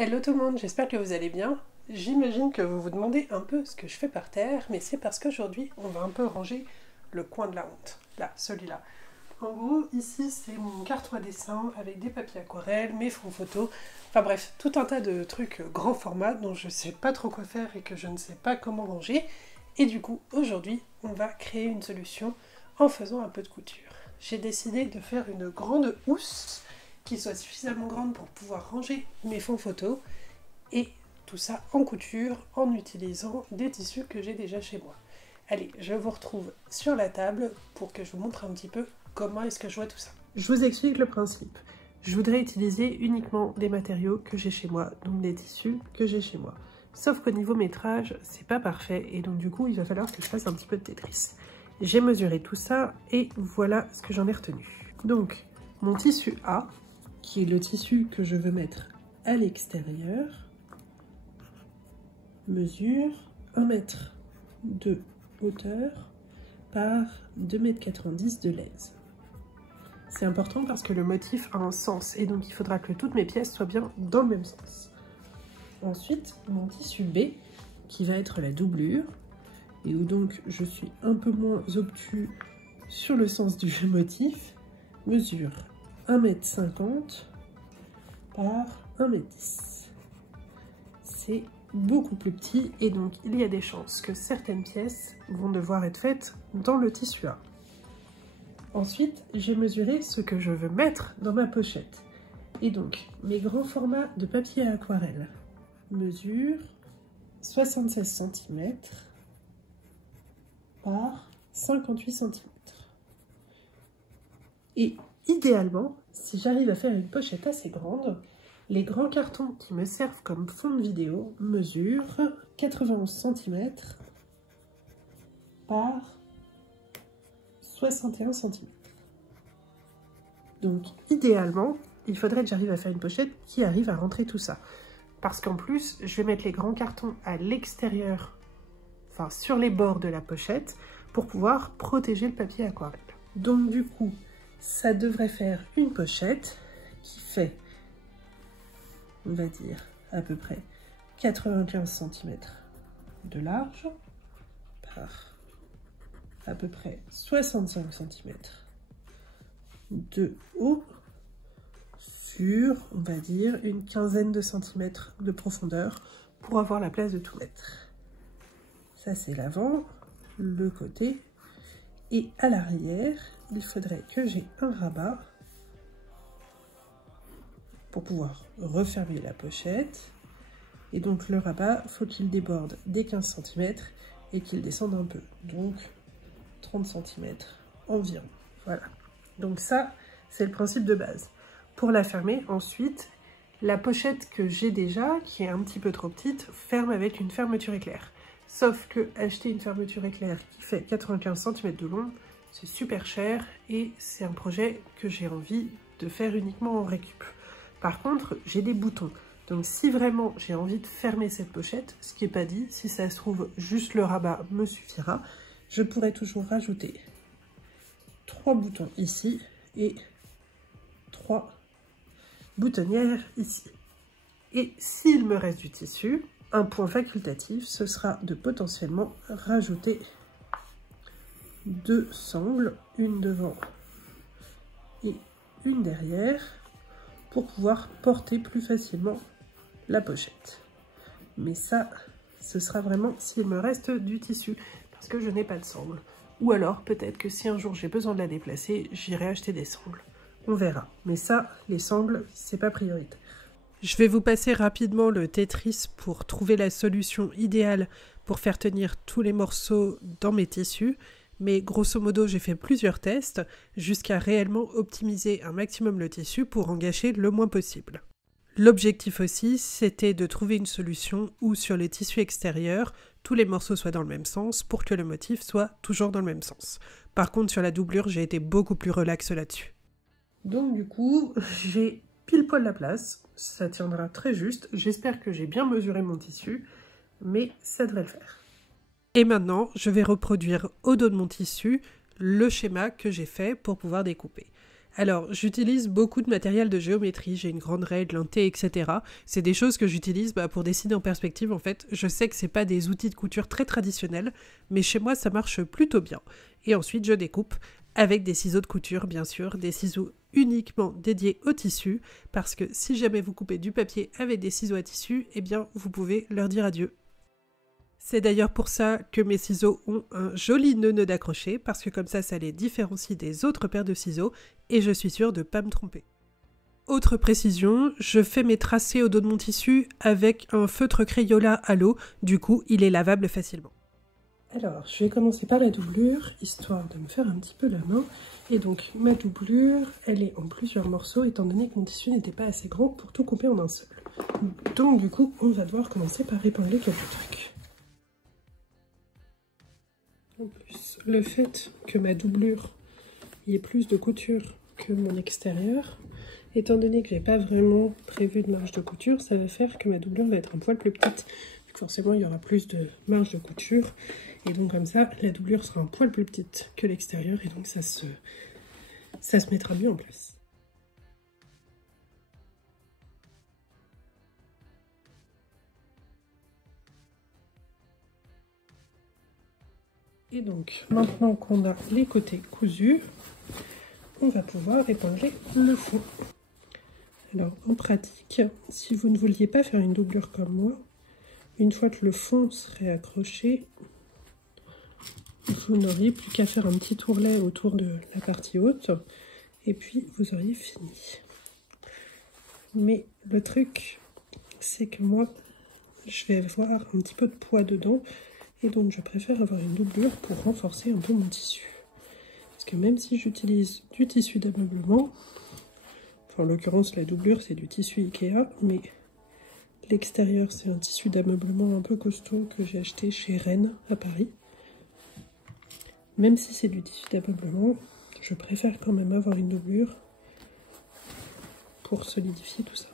Hello tout le monde, j'espère que vous allez bien. J'imagine que vous vous demandez un peu ce que je fais par terre, mais c'est parce qu'aujourd'hui on va un peu ranger le coin de la honte. Là, celui-là. En gros, ici c'est mon carton à dessin avec des papiers aquarelles, mes fonds photos, enfin bref, tout un tas de trucs grand format dont je sais pas trop quoi faire et que je ne sais pas comment ranger. Et du coup, aujourd'hui, on va créer une solution en faisant un peu de couture. J'ai décidé de faire une grande housse qui soit suffisamment grande pour pouvoir ranger mes fonds photos et tout ça en couture en utilisant des tissus que j'ai déjà chez moi. Allez, je vous retrouve sur la table pour que je vous montre un petit peu comment est-ce que je vois tout ça. Je vous explique le principe. Je voudrais utiliser uniquement des matériaux que j'ai chez moi, donc des tissus que j'ai chez moi. Sauf qu'au niveau métrage, c'est pas parfait et donc du coup, il va falloir que je fasse un petit peu de Tetris. J'ai mesuré tout ça et voilà ce que j'en ai retenu. Donc, mon tissu A, qui est le tissu que je veux mettre à l'extérieur, mesure 1 mètre de hauteur par 2,90 m de lèse. C'est important parce que le motif a un sens et donc il faudra que toutes mes pièces soient bien dans le même sens. Ensuite, mon tissu B, qui va être la doublure, et où donc je suis un peu moins obtus sur le sens du motif, mesure 1,50 m par 1,10 m. C'est beaucoup plus petit et donc il y a des chances que certaines pièces vont devoir être faites dans le tissu A. Ensuite, j'ai mesuré ce que je veux mettre dans ma pochette. Et donc, mes grands formats de papier à aquarelle mesurent 76 cm par 58 cm. Et idéalement, si j'arrive à faire une pochette assez grande, les grands cartons qui me servent comme fond de vidéo mesurent 91 cm par 61 cm. Donc idéalement, il faudrait que j'arrive à faire une pochette qui arrive à rentrer tout ça. Parce qu'en plus, je vais mettre les grands cartons à l'extérieur, enfin sur les bords de la pochette, pour pouvoir protéger le papier aquarelle. Donc du coup, ça devrait faire une pochette qui fait, on va dire, à peu près 95 cm de large par à peu près 65 cm de haut sur, on va dire, une quinzaine de centimètres de profondeur pour avoir la place de tout mettre. Ça, c'est l'avant, le côté. Et à l'arrière, il faudrait que j'ai un rabat pour pouvoir refermer la pochette. Et donc, le rabat, faut qu'il déborde des 15 cm et qu'il descende un peu. Donc, 30 cm environ. Voilà. Donc ça, c'est le principe de base. Pour la fermer, ensuite, la pochette que j'ai déjà, qui est un petit peu trop petite, ferme avec une fermeture éclair. Sauf que acheter une fermeture éclair qui fait 95 cm de long, c'est super cher et c'est un projet que j'ai envie de faire uniquement en récup. Par contre, j'ai des boutons. Donc si vraiment j'ai envie de fermer cette pochette, ce qui n'est pas dit, si ça se trouve, juste le rabat me suffira, je pourrais toujours rajouter 3 boutons ici et 3 boutonnières ici. Et s'il me reste du tissu, un point facultatif, ce sera de potentiellement rajouter 2 sangles, une devant et une derrière, pour pouvoir porter plus facilement la pochette. Mais ça, ce sera vraiment s'il me reste du tissu, parce que je n'ai pas de sangles. Ou alors, peut-être que si un jour j'ai besoin de la déplacer, j'irai acheter des sangles. On verra. Mais ça, les sangles, c'est pas prioritaire. Je vais vous passer rapidement le Tetris pour trouver la solution idéale pour faire tenir tous les morceaux dans mes tissus. Mais grosso modo, j'ai fait plusieurs tests jusqu'à réellement optimiser un maximum le tissu pour en gâcher le moins possible. L'objectif aussi, c'était de trouver une solution où sur les tissus extérieurs, tous les morceaux soient dans le même sens pour que le motif soit toujours dans le même sens. Par contre, sur la doublure, j'ai été beaucoup plus relax là-dessus. Donc du coup, j'ai pile poil la place, ça tiendra très juste. J'espère que j'ai bien mesuré mon tissu, mais ça devrait le faire. Et maintenant, je vais reproduire au dos de mon tissu le schéma que j'ai fait pour pouvoir découper. Alors, j'utilise beaucoup de matériel de géométrie, j'ai une grande règle, un T, etc. C'est des choses que j'utilise pour dessiner en perspective en fait. Je sais que c'est pas des outils de couture très traditionnels, mais chez moi ça marche plutôt bien. Et ensuite je découpe avec des ciseaux de couture bien sûr, des ciseaux uniquement dédiés au tissu, parce que si jamais vous coupez du papier avec des ciseaux à tissu, eh bien vous pouvez leur dire adieu. C'est d'ailleurs pour ça que mes ciseaux ont un joli nœud d'accroché, parce que comme ça les différencie des autres paires de ciseaux, et je suis sûre de ne pas me tromper. Autre précision, je fais mes tracés au dos de mon tissu avec un feutre Crayola à l'eau, du coup il est lavable facilement. Alors, je vais commencer par la doublure, histoire de me faire un petit peu la main. Et donc, ma doublure, elle est en plusieurs morceaux, étant donné que mon tissu n'était pas assez grand pour tout couper en un seul. Donc, du coup, on va devoir commencer par épingler quelques trucs. En plus, le fait que ma doublure y ait plus de couture que mon extérieur, étant donné que j'ai pas vraiment prévu de marge de couture, ça va faire que ma doublure va être un poil plus petite. Donc forcément, il y aura plus de marge de couture. Et donc comme ça, la doublure sera un poil plus petite que l'extérieur. Et donc ça se mettra mieux en place. Et donc, maintenant qu'on a les côtés cousus, on va pouvoir épingler le fond. Alors, en pratique, si vous ne vouliez pas faire une doublure comme moi, une fois que le fond serait accroché, vous n'auriez plus qu'à faire un petit ourlet autour de la partie haute, et puis vous auriez fini. Mais le truc, c'est que moi, je vais avoir un petit peu de poids dedans, et donc je préfère avoir une doublure pour renforcer un peu mon tissu. Parce que même si j'utilise du tissu d'ameublement, enfin en l'occurrence la doublure c'est du tissu Ikea, mais l'extérieur c'est un tissu d'ameublement un peu costaud que j'ai acheté chez Rennes à Paris. Même si c'est du tissu d'ameublement, je préfère quand même avoir une doublure pour solidifier tout ça.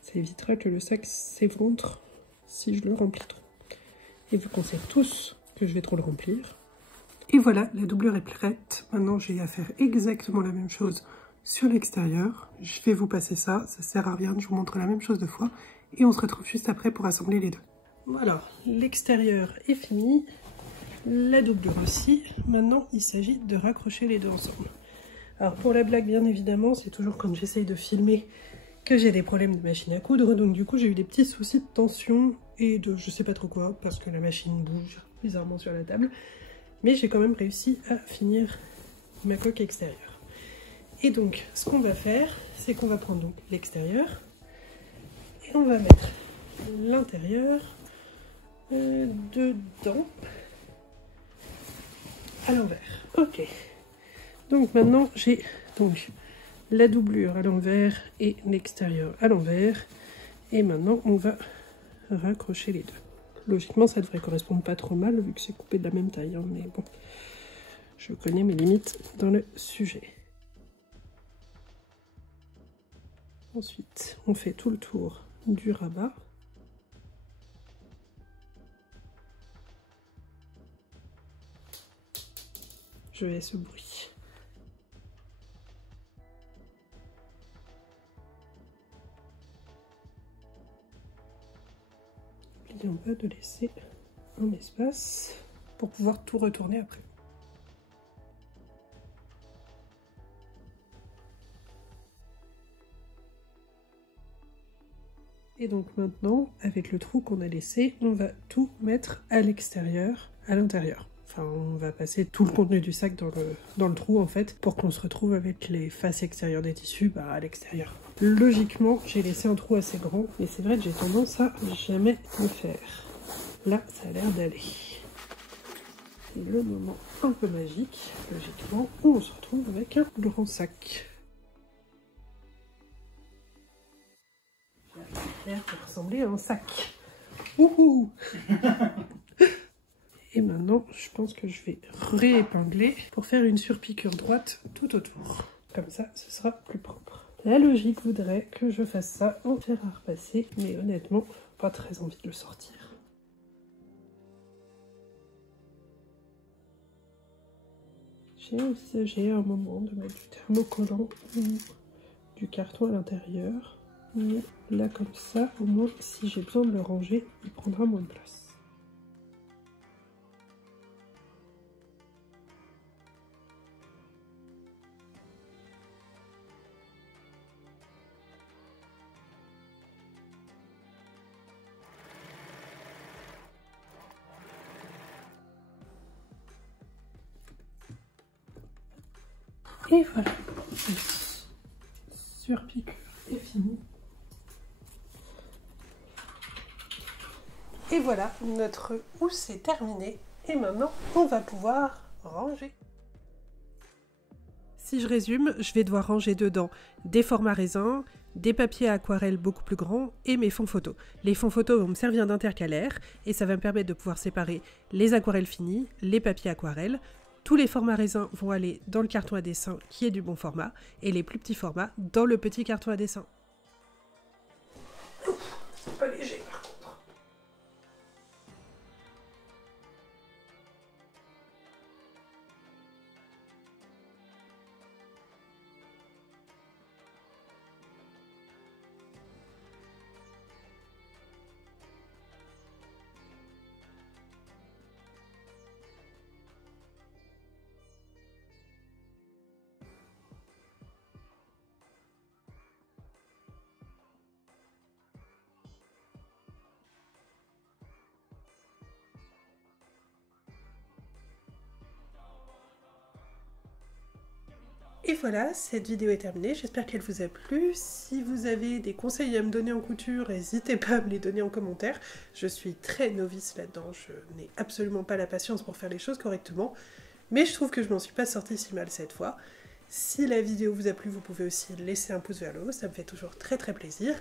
Ça évitera que le sac s'éventre si je le remplis trop. Et vu qu'on sait tous que je vais trop le remplir. Et voilà, la doublure est prête. Maintenant, j'ai à faire exactement la même chose sur l'extérieur. Je vais vous passer ça, ça sert à rien, je vous montre la même chose deux fois. Et on se retrouve juste après pour assembler les deux. Voilà, l'extérieur est fini, la doublure aussi. Maintenant, il s'agit de raccrocher les deux ensemble. Alors pour la blague, bien évidemment, c'est toujours quand j'essaye de filmer que j'ai des problèmes de machine à coudre. Donc du coup, j'ai eu des petits soucis de tension et de je sais pas trop quoi, parce que la machine bouge bizarrement sur la table. Mais j'ai quand même réussi à finir ma coque extérieure. Et donc, ce qu'on va faire, c'est qu'on va prendre donc l'extérieur et on va mettre l'intérieur dedans à l'envers. Ok. Donc maintenant, j'ai donc la doublure à l'envers et l'extérieur à l'envers. Et maintenant, on va raccrocher les deux. Logiquement, ça devrait correspondre pas trop mal vu que c'est coupé de la même taille. Hein, mais bon, je connais mes limites dans le sujet. Ensuite, on fait tout le tour du rabat. Je hais ce bruit. N'oublions pas de laisser un espace pour pouvoir tout retourner après. Et donc maintenant, avec le trou qu'on a laissé, on va tout mettre à l'extérieur, à l'intérieur. Enfin, on va passer tout le contenu du sac dans le trou, en fait, pour qu'on se retrouve avec les faces extérieures des tissus à l'extérieur. Logiquement, j'ai laissé un trou assez grand, mais c'est vrai que j'ai tendance à jamais le faire. Là, ça a l'air d'aller. C'est le moment un peu magique, logiquement, où on se retrouve avec un grand sac. Pour ressembler à un sac. Wouhou. Et maintenant, je pense que je vais réépingler pour faire une surpiqûre droite tout autour. Comme ça, ce sera plus propre. La logique voudrait que je fasse ça en fer à repasser, mais honnêtement, pas très envie de le sortir. J'ai envisagé à un moment de mettre du thermocollant ou du carton à l'intérieur. Mais là comme ça, au moins si j'ai besoin de le ranger, il prendra moins de place. Et voilà, surpiqûre est fini. Et voilà, notre housse est terminée. Et maintenant, on va pouvoir ranger. Si je résume, je vais devoir ranger dedans des formats raisins, des papiers à aquarelle beaucoup plus grands et mes fonds photos. Les fonds photos vont me servir d'intercalaire et ça va me permettre de pouvoir séparer les aquarelles finies, les papiers aquarelles. Tous les formats raisins vont aller dans le carton à dessin qui est du bon format et les plus petits formats dans le petit carton à dessin. C'est pas léger par contre. Et voilà, cette vidéo est terminée, j'espère qu'elle vous a plu. Si vous avez des conseils à me donner en couture, n'hésitez pas à me les donner en commentaire. Je suis très novice là-dedans, je n'ai absolument pas la patience pour faire les choses correctement. Mais je trouve que je m'en suis pas sortie si mal cette fois. Si la vidéo vous a plu, vous pouvez aussi laisser un pouce vers le haut, ça me fait toujours très plaisir.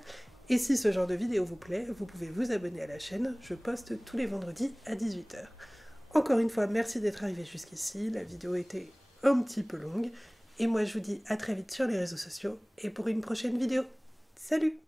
Et si ce genre de vidéo vous plaît, vous pouvez vous abonner à la chaîne, je poste tous les vendredis à 18 h. Encore une fois, merci d'être arrivé jusqu'ici, la vidéo était un petit peu longue. Et moi je vous dis à très vite sur les réseaux sociaux et pour une prochaine vidéo. Salut!